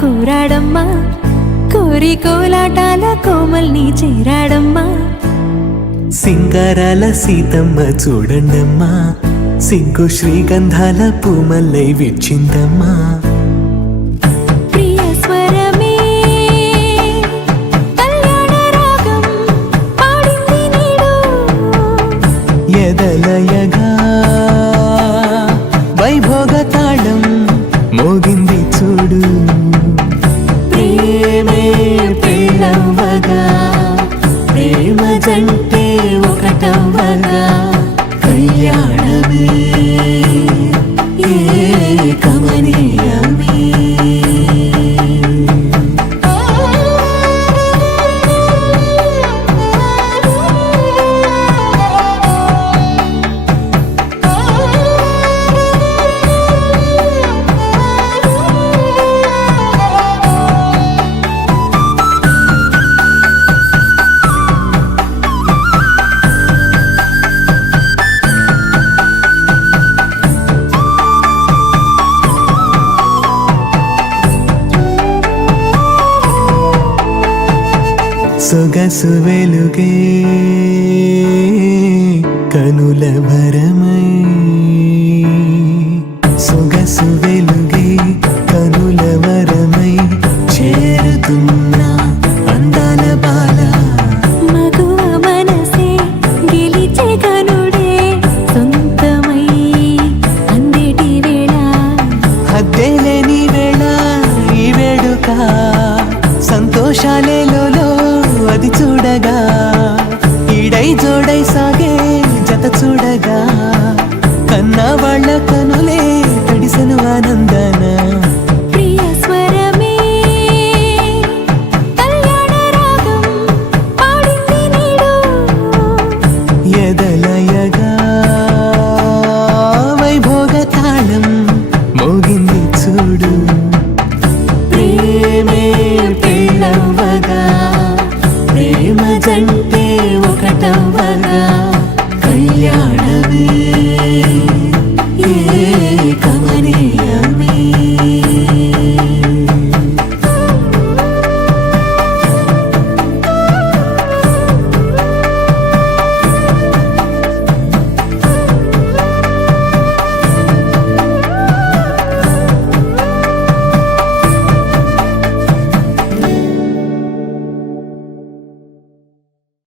కూరాడమ్మా కోరి కోలాటాల కోమల్ని చేరాడమ్మా సింగారాల సీతమ్మ చూడండమ్మా సిగ్గు శ్రీగంధాల పూమల్లై విచ్చిందమ్మా ప్రియ స్వరమే కళ్యాణ రాగం పాడింది నీడు ఎదలయగా వైభోగ తాళం మోగింది చూడు ప్రేమే పెళ్ళవ్వగా ప్రేమ జంటే ఒకటవ్వగా కళ్యాణమే కమనీయమే సొగసు వెలుగే కనుల వరమై సొగసు వెలుగే కనుల వరమై చేరుతున్న అందాల బాల మగువ మనసే గెలిచే కనుడే సొంతమై అందేటి వేళ హద్దేలేని వేళ ఈ వేడుక సంతోషాలేలో అది చూడగా ఈడై జోడై సాగే జత చూడగా కన్నా వాళ్ళ కనులే తడిసెను ఆనందన ప్రియ స్వరమే కళ్యాణ రాగం పాడింది నీడు ఎదలయగా వైభోగ తాళం మోగింది చూడు ప్రేమే పెళ్ళవ్వగా ప్రేమ జంటే ఒకటవ్వగా